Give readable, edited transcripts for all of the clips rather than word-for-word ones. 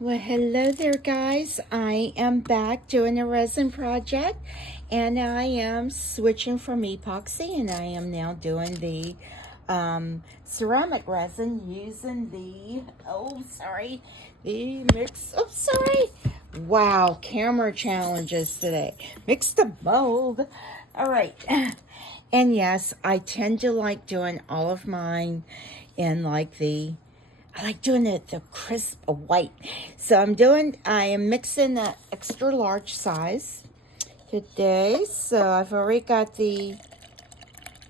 Well, hello there, guys. I am back doing a resin project, and I am switching from epoxy, and I am now doing the ceramic resin using the wow, camera challenges today. Mix2Mold. All right. And yes, I tend to like doing all of mine in like I like doing the crisp white. So I am mixing the extra large size today. So I've already got the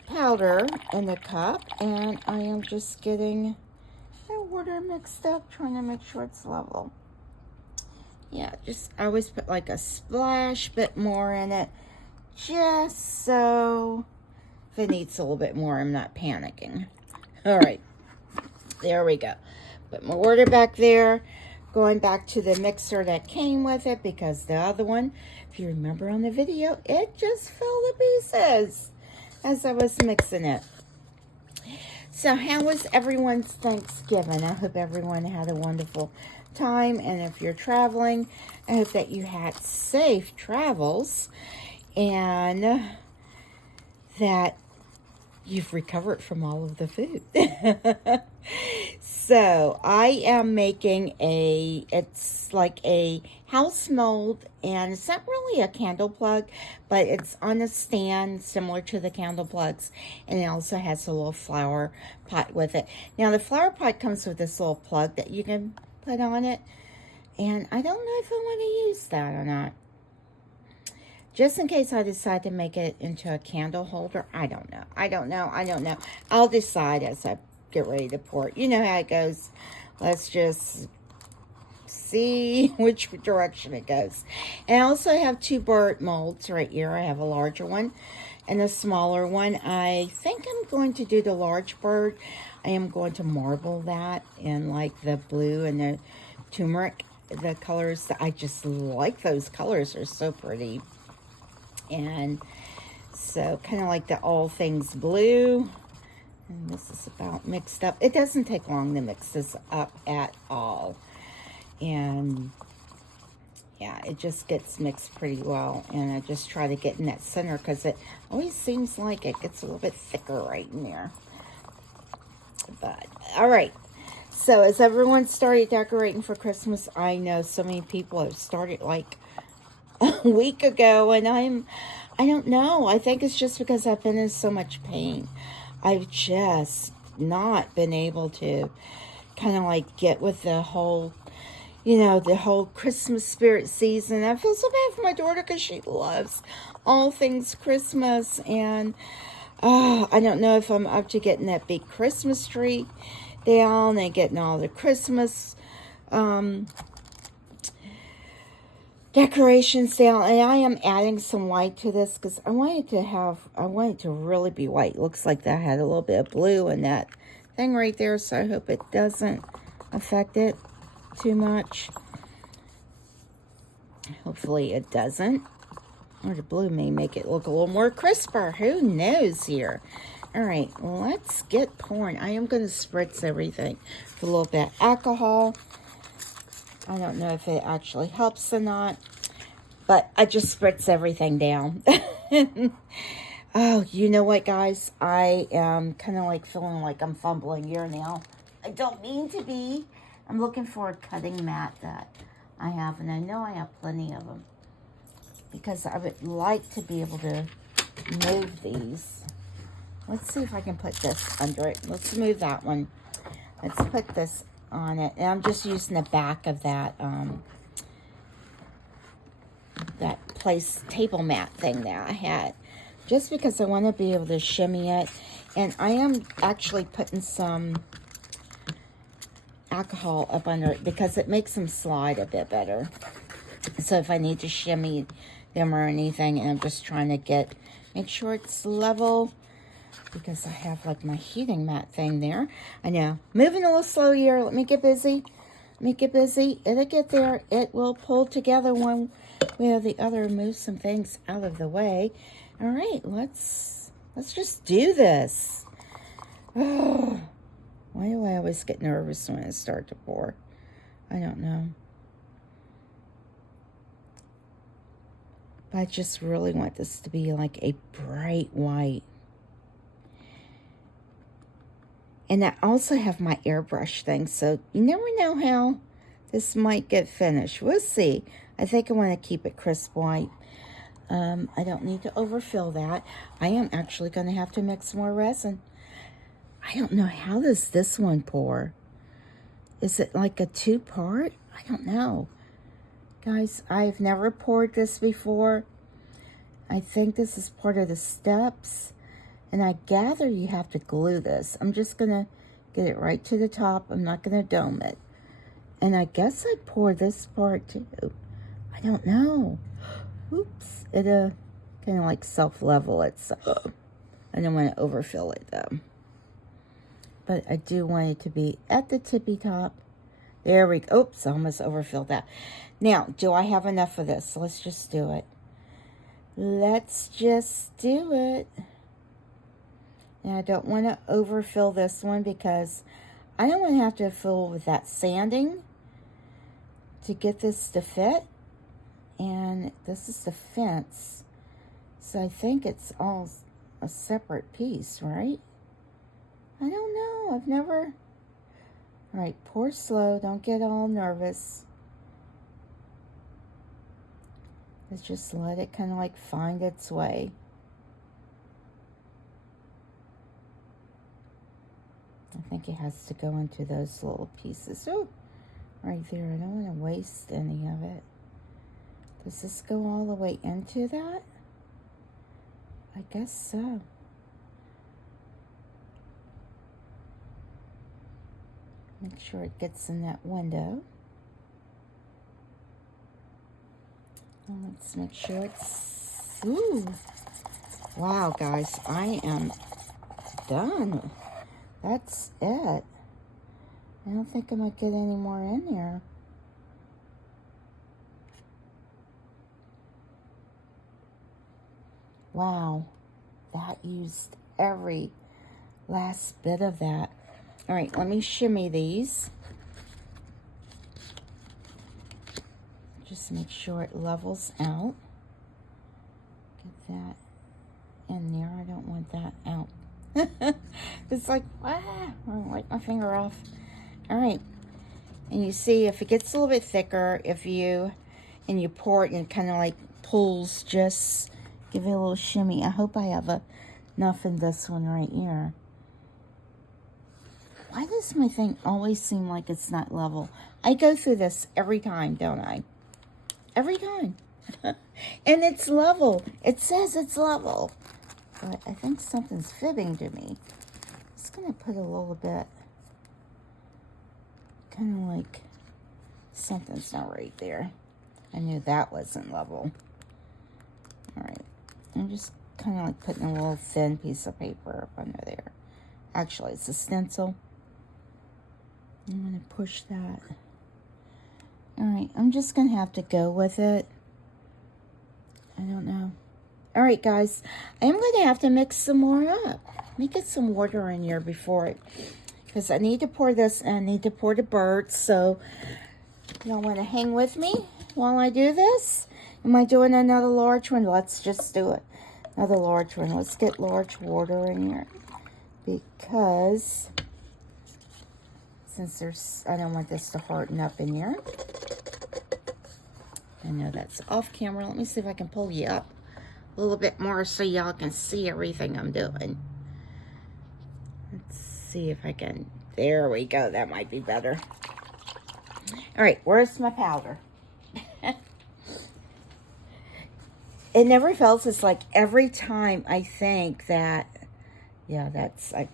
powder in the cup, and I am just getting the water mixed up, trying to make sure it's level. Yeah, I always put like a splash bit more in it, just so if it needs a little bit more, I'm not panicking. All right, there we go. Put my water back there, going back to the mixer that came with it, because the other one, if you remember on the video, it just fell to pieces as I was mixing it. So how was everyone's Thanksgiving? I hope everyone had a wonderful time, and if you're traveling, I hope that you had safe travels and that you've recovered from all of the food. So I am making it's like a house mold, and it's not really a candle plug, but it's on a stand similar to the candle plugs, and it also has a little flower pot with it. Now the flower pot comes with this little plug that you can put on it, and I don't know if I want to use that or not. Just in case I decide to make it into a candle holder. I don't know. I'll decide as I get ready to pour it. You know how it goes. Let's just see which direction it goes. And I also have two bird molds right here. I have a larger one and a smaller one. I think I'm going to do the large bird. I am going to marble that in like the blue and the turmeric. The colors, I just like those colors. They're so pretty. And so kind of like the all things blue, and this is about mixed up. It doesn't take long to mix this up at all, and yeah, it just gets mixed pretty well. And I just try to get in that center, because it always seems like it gets a little bit thicker right in there. But all right, so as everyone started decorating for Christmas, I know so many people have started like a week ago, and I don't know. I think it's just because I've been in so much pain. I've just not been able to kind of like get with the whole, the whole Christmas spirit season. I feel so bad for my daughter, because she loves all things Christmas, and I don't know if I'm up to getting that big Christmas tree down and getting all the Christmas decorations down. And I am adding some white to this, because I want it to really be white. Looks like that had a little bit of blue in that thing right there, so I hope it doesn't affect it too much. Hopefully it doesn't, or the blue may make it look a little more crisper. Who knows here? All right, let's get pouring. I am going to spritz everything with a little bit of alcohol. I don't know if it actually helps or not, but I just spritz everything down. Oh, you know what, guys? I am kind of like feeling like I'm fumbling here now. I don't mean to be. I'm looking for a cutting mat that I have, and I know I have plenty of them, because I would like to be able to move these. Let's see if I can put this under it. Let's move that one. Let's put this on it, and I'm just using the back of that table mat thing that I had, just because I want to be able to shimmy it. And I am actually putting some alcohol up under it, because it makes them slide a bit better. So if I need to shimmy them or anything, and I'm just trying to make sure it's level, because I have like my heating mat thing there. I know, moving a little slow here. Let me get busy. It'll get there. It will pull together one way or the other. Move some things out of the way. All right, let's just do this. Oh, why do I always get nervous when I start to pour? I don't know. But I just really want this to be like a bright white. And I also have my airbrush thing, so you never know how this might get finished. We'll see. I think I want to keep it crisp white. I don't need to overfill that. I am actually going to have to mix more resin. I don't know, how does this one pour? Is it like a 2-part? I don't know. Guys, I've never poured this before. I think this is part of the steps. And I gather you have to glue this. I'm just going to get it right to the top. I'm not going to dome it. And I guess I pour this part too. I don't know. Oops. It kind of like self-level itself. I don't want to overfill it though. But I do want it to be at the tippy top. There we go. Oops, I almost overfilled that. Now, do I have enough of this? Let's just do it. Let's just do it. Now, I don't want to overfill this one because I don't want to have to fill with that sanding to get this to fit. And this is the fence. So I think it's all a separate piece, right? I don't know. I've never... All right, pour slow. Don't get all nervous. Let's just let it kind of like find its way. I think it has to go into those little pieces. Oh, right there. I don't want to waste any of it. Does this go all the way into that? I guess so. Make sure it gets in that window. And let's make sure it's... Ooh. Wow, guys. I am done. That's it. I don't think I might get any more in there. Wow. That used every last bit of that. All right, let me shimmy these. Just make sure it levels out. Get that in there. I don't want that out. It's like, I wipe my finger off. All right. And you see, if it gets a little bit thicker, and you pour it and it kind of like pulls, just give it a little shimmy. I hope I have enough in this one right here. Why does my thing always seem like it's not level? I go through this every time, don't I? Every time. And it's level. It says it's level. But I think something's fibbing to me. I'm just going to put a little bit, kind of like something's not right there. I knew that wasn't level. All right. I'm just kind of like putting a little thin piece of paper up under there. Actually, it's a stencil. I'm going to push that. All right. I'm just going to have to go with it. I don't know. All right, guys, I am going to have to mix some more up. Let me get some water in here before it, because I need to pour this and I need to pour the birds. So y'all want to hang with me while I do this? Am I doing another large one? Let's just do it. Another large one. Let's get large water in here, because since I don't want this to harden up in here. I know that's off camera. Let me see if I can pull you up a little bit more so y'all can see everything I'm doing. Let's see if I can. There we go. That might be better. All right, where's my powder? It never fails. It's like every time I think that, yeah,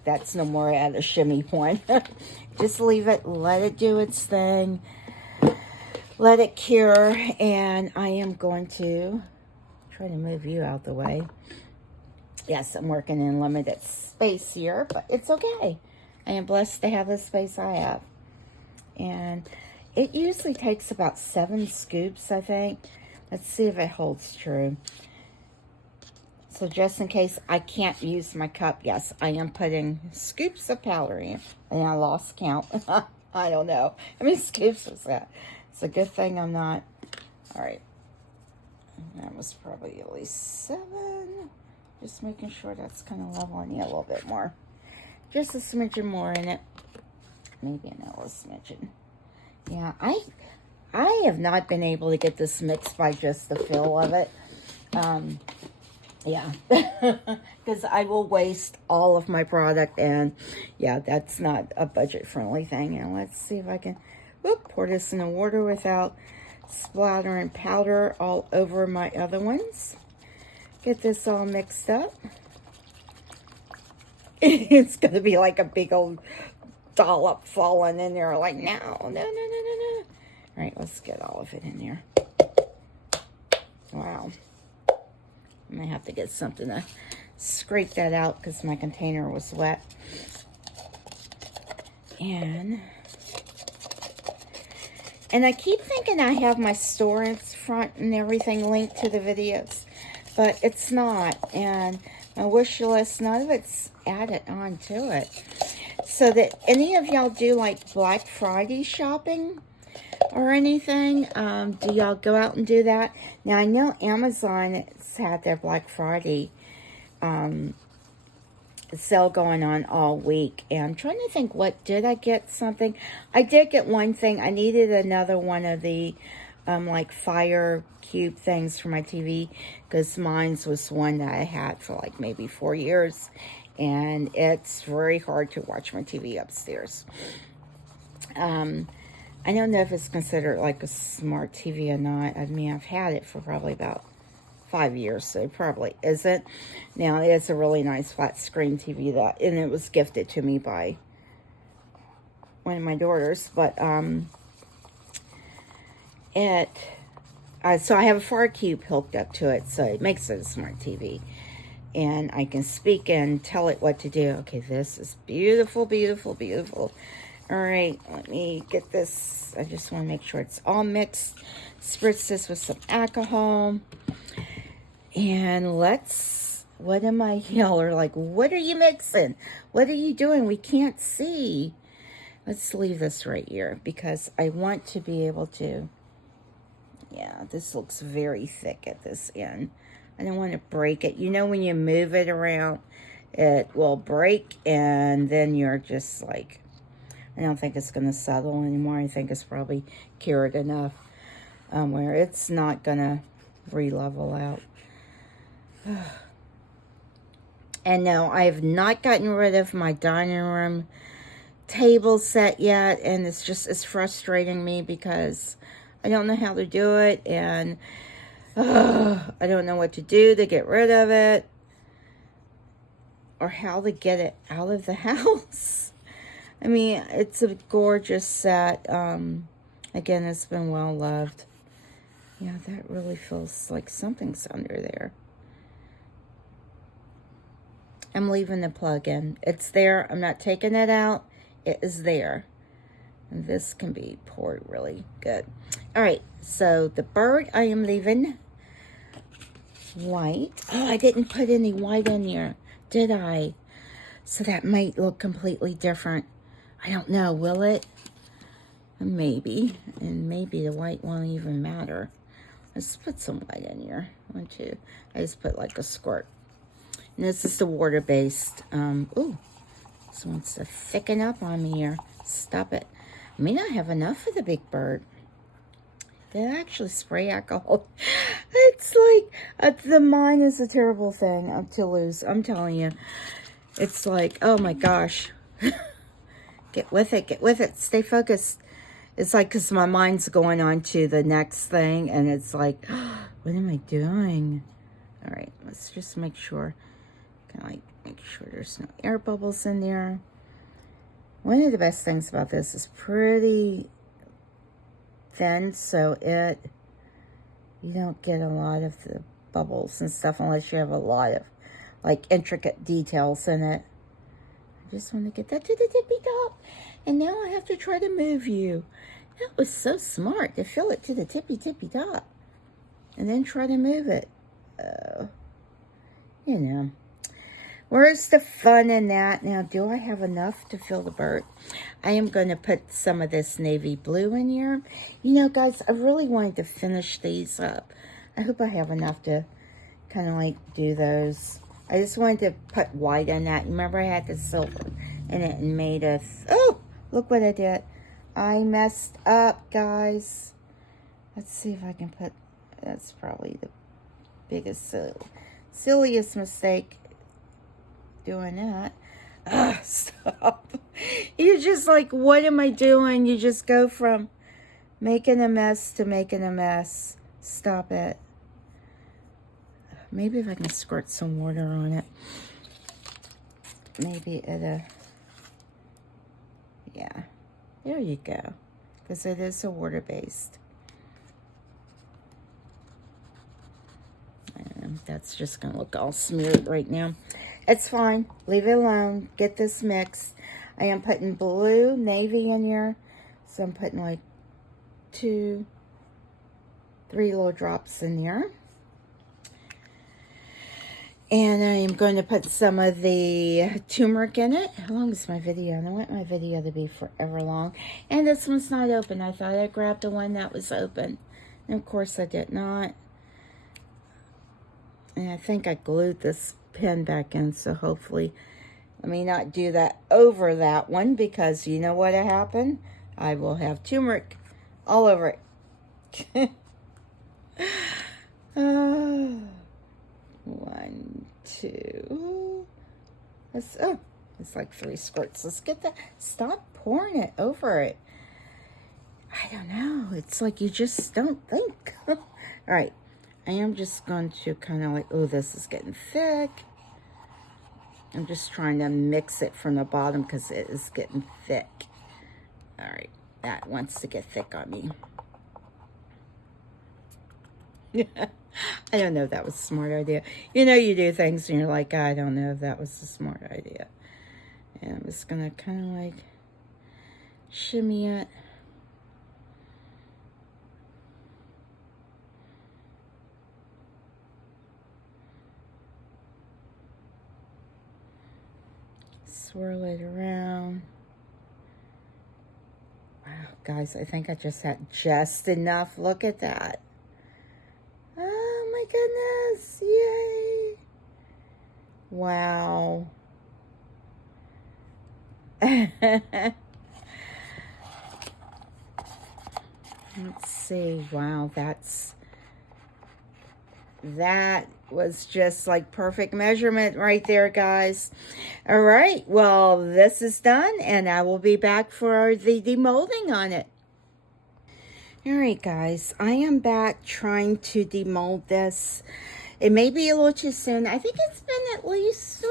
that's no more at a shimmy point. Just leave it, let it do its thing, let it cure, and I am going to try to move you out the way. Yes, I'm working in limited space here, but it's okay. I am blessed to have the space I have. And it usually takes about 7 scoops, I think. Let's see if it holds true. So just in case I can't use my cup, yes, I am putting scoops of powder in. And I lost count. I don't know. How many scoops was that? It's a good thing I'm not. All right. That was probably at least 7. Just making sure that's kind of level. I need a little bit more. Just a smidgen more in it. Maybe another smidgen. Yeah, I have not been able to get this mixed by just the feel of it. Yeah, because I will waste all of my product, and yeah, that's not a budget-friendly thing. And let's see if I can pour this in the water without splattering powder all over my other ones. Get this all mixed up. It's going to be like a big old dollop falling in there, like, no. All right, let's get all of it in there. Wow. I may have to get something to scrape that out because my container was wet. And I keep thinking I have my storage front and everything linked to the videos, but it's not. And my wish list, none of it's added on to it. So that any of y'all do like Black Friday shopping or anything, do y'all go out and do that? Now, I know Amazon has had their Black Friday sale going on all week, and I'm trying to think, what did I get? Something I did get. One thing I needed, another one of the like fire cube things for my TV, because mine's was one that I had for like maybe 4 years, and it's very hard to watch my TV upstairs. I don't know if it's considered like a smart TV or not. I mean, I've had it for probably about 5 years, so it probably isn't. Now, it's a really nice flat screen TV and it was gifted to me by one of my daughters, but so I have a Fire Cube hooked up to it, so it makes it a smart TV. And I can speak and tell it what to do. Okay, this is beautiful, beautiful, beautiful. All right, let me get this. I just want to make sure it's all mixed. Spritz this with some alcohol. And what am I, y'all are like, what are you mixing? What are you doing? We can't see. Let's leave this right here because I want to be able to, yeah, this looks very thick at this end. I don't want to break it. You know, when you move it around, it will break, and then you're just like, I don't think it's going to settle anymore. I think it's probably cured enough where it's not going to re-level out. And no, I have not gotten rid of my dining room table set yet, and it's frustrating me because I don't know how to do it, and I don't know what to do to get rid of it or how to get it out of the house. I mean, it's a gorgeous set. Again, it's been well loved. Yeah, that really feels like something's under there. I'm leaving the plug in. It's there. I'm not taking it out. It is there. And this can be poured really good. All right, so the bird I am leaving white. Oh, I didn't put any white in here, did I? So that might look completely different. I don't know, will it? Maybe. And maybe the white won't even matter. Let's put some white in here. 1, 2. I just put like a squirt. And this is the water-based. Ooh, this wants to thicken up on me here. Stop it. I may not have enough for the big bird. Did I actually spray alcohol? It's like, the mind is a terrible thing to lose. I'm telling you. It's like, oh my gosh. Get with it, stay focused. It's like, because my mind's going on to the next thing, and it's like, oh, what am I doing? All right, let's just make sure, kind of like make sure there's no air bubbles in there. One of the best things about this is pretty thin, so you don't get a lot of the bubbles and stuff unless you have a lot of like intricate details in it. I just want to get that to the tippy top. And now I have to try to move you. That was so smart to fill it to the tippy top. And then try to move it. You know. Where's the fun in that? Now, do I have enough to fill the bird? I am going to put some of this navy blue in here. You know, guys, I really wanted to finish these up. I hope I have enough to kind of like do those. I just wanted to put white in that. Remember I had the silver in it and made a, oh, look what I did. I messed up, guys. Let's see if I can put, that's probably the biggest, silliest mistake doing that. Stop. You're just like, what am I doing? You just go from making a mess to making a mess. Stop it. Maybe if I can squirt some water on it. Maybe it'll, yeah. There you go. Because it is a water-based. And that's just going to look all smeared right now. It's fine. Leave it alone. Get this mixed. I am putting blue, navy in here. So I'm putting like 2, 3 little drops in there. And I am going to put some of the turmeric in it. How long is my video? I don't want my video to be forever long. And this one's not open. I thought I grabbed the one that was open. And of course I did not. And I think I glued this pen back in. So hopefully, let me not do that over that one. Because you know what happened? I will have turmeric all over it. 1, 2. It's like 3 squirts. Let's get that. Stop pouring it over it. I don't know. It's like you just don't think. All right. I am just going to kind of like, oh, this is getting thick. I'm just trying to mix it from the bottom because it is getting thick. All right. That wants to get thick on me. I don't know if that was a smart idea. You know, you do things and you're like, I don't know if that was a smart idea. And I'm just going to kind of like shimmy it. Swirl it around. Wow, guys, I think I just had just enough. Look at that. Oh my goodness, yay. Wow. Let's see, wow, that was just like perfect measurement right there, guys. All right, well, this is done and I will be back for the demolding on it. All right, guys, I am back trying to demold this. It may be a little too soon. I think it's been at least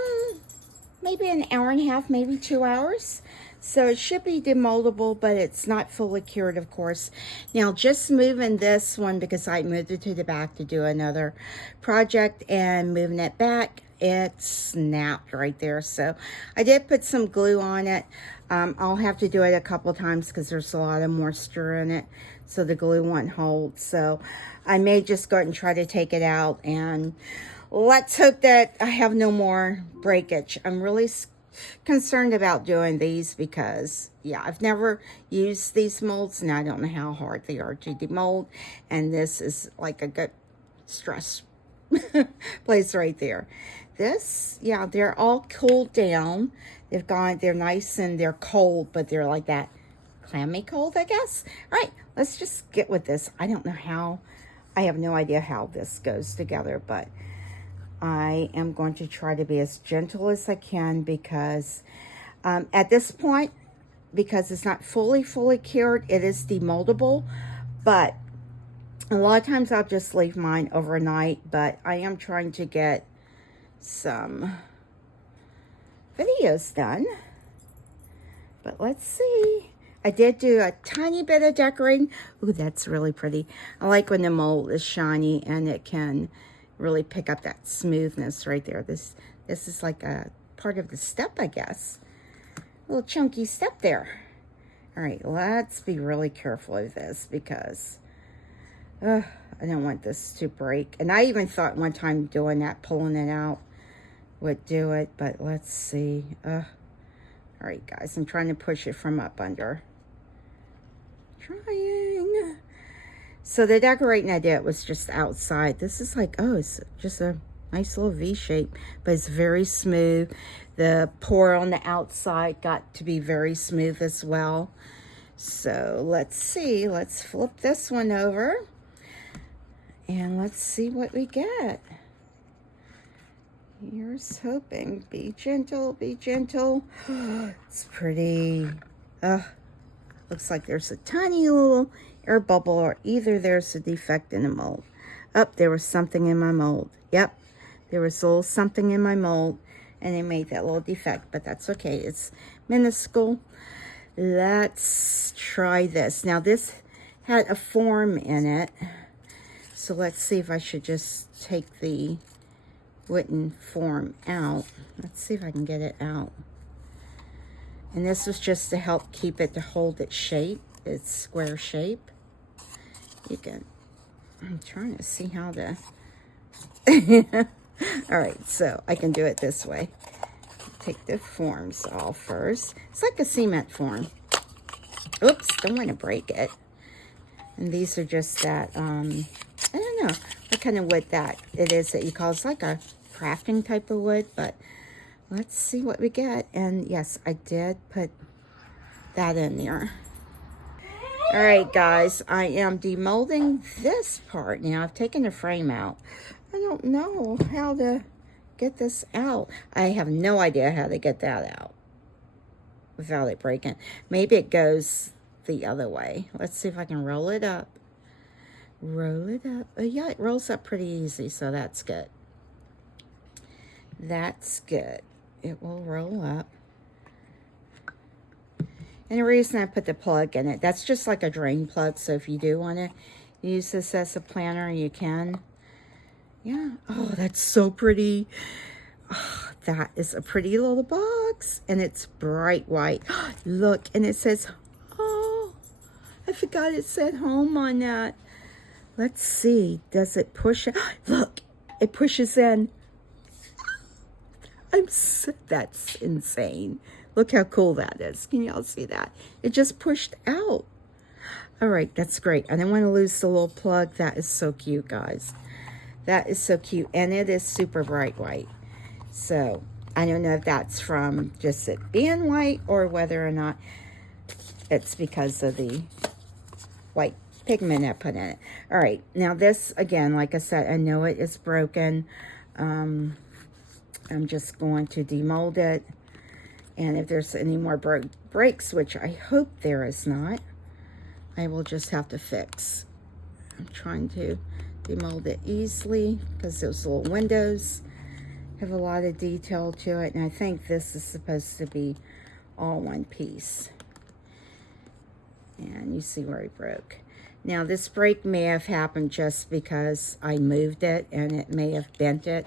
maybe an hour and a half, maybe 2 hours. So it should be demoldable, but it's not fully cured, of course. Now, just moving this one because I moved it to the back to do another project and moving it back, it snapped right there. So I did put some glue on it. I'll have to do it a couple times because there's a lot of moisture in it, so the glue won't hold. So I may just go ahead and try to take it out, and let's hope that I have no more breakage. I'm really concerned about doing these because, yeah, I've never used these molds, and I don't know how hard they are to demold, and this is like a good stress place right there. This, yeah, they're all cooled down. They're nice and they're cold, but they're like that clammy cold, I guess. All right, let's just get with this. I don't know how, I have no idea how this goes together, but I am going to try to be as gentle as I can because at this point, because it's not fully cured, it is demoldable, but a lot of times I'll just leave mine overnight, but I am trying to get some videos done. But let's see. I did do a tiny bit of decorating. Ooh, that's really pretty. I like when the mold is shiny and it can really pick up that smoothness right there. This is like a part of the step, I guess. A little chunky step there. All right, let's be really careful of this because I don't want this to break. And I even thought one time doing that, pulling it out, would do it, but let's see. All right, guys, I'm trying to push it from up under. Trying. So the decorating I did was just outside. This is like, oh, it's just a nice little V shape, but it's very smooth. The pour on the outside got to be very smooth as well. So let's see, let's flip this one over and let's see what we get. Here's hoping. Be gentle, be gentle. It's pretty. Looks like there's a tiny little air bubble, or either there's a defect in the mold. There was something in my mold. Yep, there was a little something in my mold, and they made that little defect, but that's okay. It's minuscule. Let's try this. Now, this had a form in it, so let's see if I should just take the wooden form out. Let's see if I can get it out. And this was just to help keep it, to hold its shape, its square shape. You can, I'm trying to see how to, all right, so I can do it this way. Take the forms off first. It's like a cement form. Oops, don't want to break it. And these are just that, I don't know what kind of wood that it is that you call. It's like a crafting type of wood, but let's see what we get. And yes, I did put that in there. All right, guys, I am demolding this part now. I've taken the frame out. I don't know how to get this out. I have no idea how to get that out without it breaking. Maybe it goes the other way. Let's see if I can roll it up. Roll it up. Oh, yeah, it rolls up pretty easy, so that's good. That's good. It will roll up. And the reason I put the plug in it, that's just like a drain plug, so if you do want to use this as a planter, you can. Yeah. Oh, that's so pretty. Oh, that is a pretty little box, and it's bright white. Look, and it says, oh, I forgot it said home on that. Let's see. Does it push it? Look, it pushes in. That's insane. Look how cool that is. Can y'all see that? It just pushed out. All right, that's great. I didn't want to lose the little plug. That is so cute, guys. That is so cute, and it is super bright white. So I don't know if that's from just it being white or whether or not it's because of the white pigment I put in it. All right, now this, again, like I said, I know it is broken. I'm just going to demold it. And if there's any more breaks, which I hope there is not, I will just have to fix. I'm trying to demold it easily because those little windows have a lot of detail to it. And I think this is supposed to be all one piece. And you see where it broke. Now, this break may have happened just because I moved it, and it may have bent it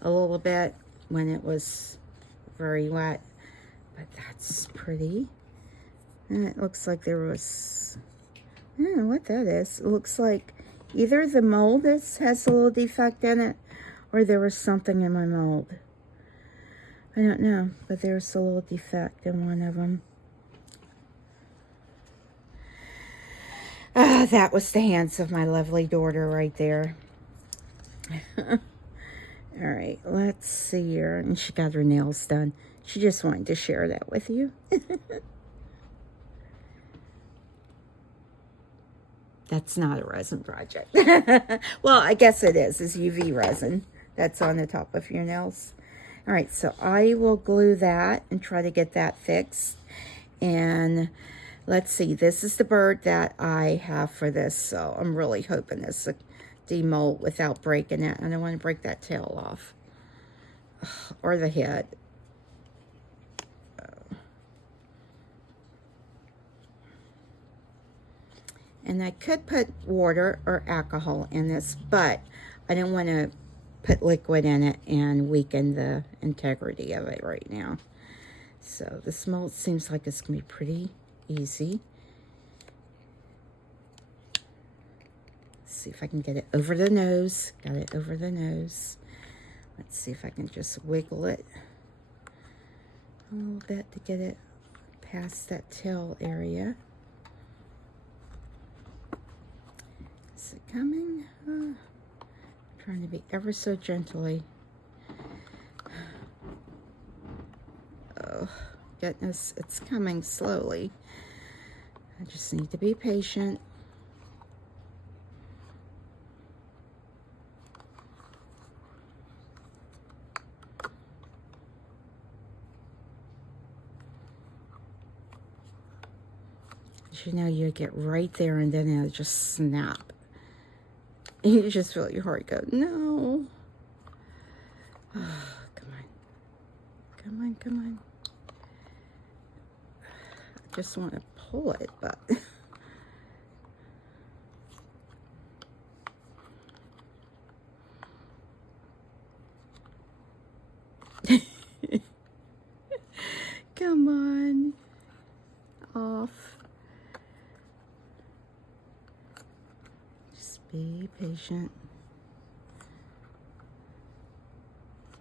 a little bit when it was very wet. But that's pretty. And it looks like there was, I don't know what that is. It looks like either the mold has a little defect in it, or there was something in my mold. I don't know, but there's a little defect in one of them. That was the hands of my lovely daughter right there. All right, let's see here. And she got her nails done. She just wanted to share that with you. That's not a resin project. Well, I guess it is. It's UV resin that's on the top of your nails. All right, so I will glue that and try to get that fixed. And let's see, this is the bird that I have for this, so I'm really hoping this will demold without breaking it. I don't want to break that tail off. Or the head. And I could put water or alcohol in this, but I don't want to put liquid in it and weaken the integrity of it right now. So this mold seems like it's going to be pretty easy. Let's see if I can get it over the nose. Got it over the nose. Let's see if I can just wiggle it a little bit to get it past that tail area. Is it coming? Trying to be ever so gently. Oh, goodness, it's coming slowly. I just need to be patient. You know, you get right there and then it'll just snap. And you just feel your heart go, no. Oh, come on. Come on, come on. I just want to pull it, but... Come on. Off. Just be patient.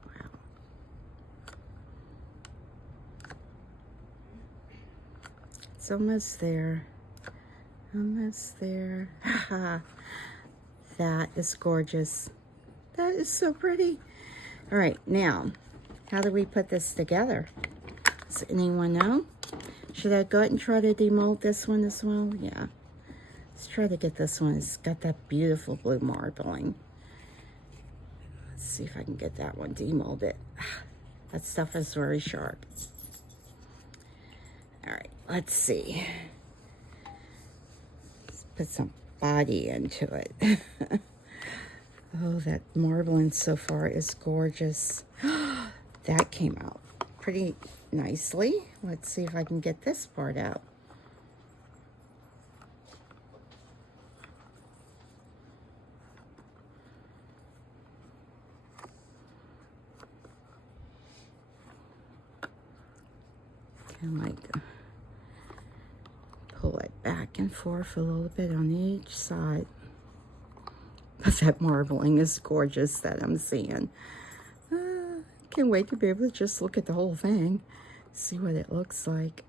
Wow. It's almost there. Almost there. That is gorgeous. That is so pretty. All right, now, how do we put this together? Does anyone know? Should I go ahead and try to demold this one as well? Yeah. Let's try to get this one. It's got that beautiful blue marbling. Let's see if I can get that one demolded. That stuff is very sharp. All right, let's see. Let's put some body into it. Oh, that marbling so far is gorgeous. That came out pretty nicely. Let's see if I can get this part out. Kind of like pull it back and forth a little bit on each side. But that marbling is gorgeous that I'm seeing. Can't wait to be able to just look at the whole thing, see what it looks like.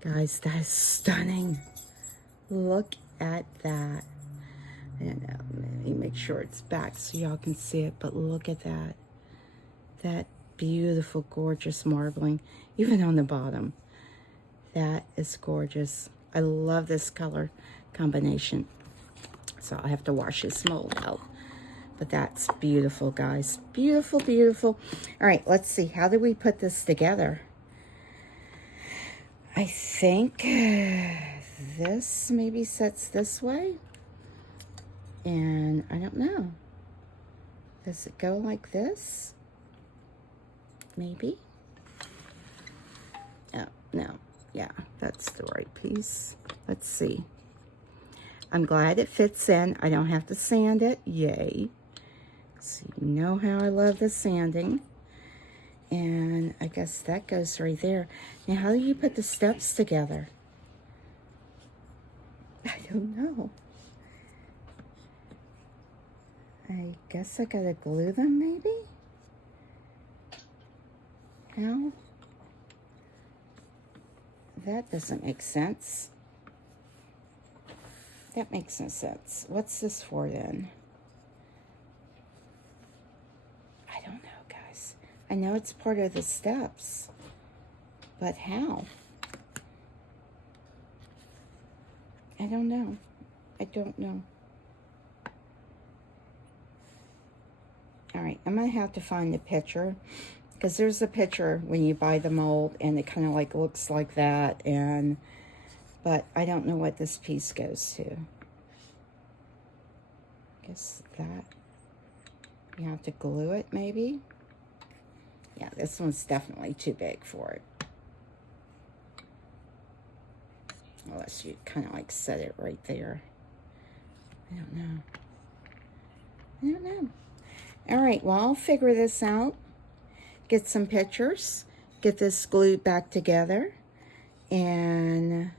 Guys, that is stunning. Look at that. I don't know, let me make sure it's back so y'all can see it, but look at that. That beautiful, gorgeous marbling, even on the bottom. That is gorgeous. I love this color combination. So I have to wash this mold out. But that's beautiful, guys. Beautiful, beautiful. All right, let's see. How do we put this together? I think this maybe sets this way. And I don't know. Does it go like this? Maybe? Oh, no. Yeah, that's the right piece. Let's see. I'm glad it fits in. I don't have to sand it. Yay. So you know how I love the sanding. And I guess that goes right there. Now, how do you put the steps together? I don't know. I guess I gotta glue them, maybe? How? That doesn't make sense. That makes no sense. What's this for then? I don't know, guys. I know it's part of the steps, but how? I don't know. I don't know. All right, I'm gonna have to find the picture, because there's a picture when you buy the mold and it kind of like looks like that, but I don't know what this piece goes to. I guess that you have to glue it, maybe. Yeah, this one's definitely too big for it. Unless you kind of like set it right there. I don't know. I don't know. All right, well, I'll figure this out. Get some pictures. Get this glued back together. And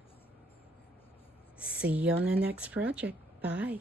see you on the next project. Bye.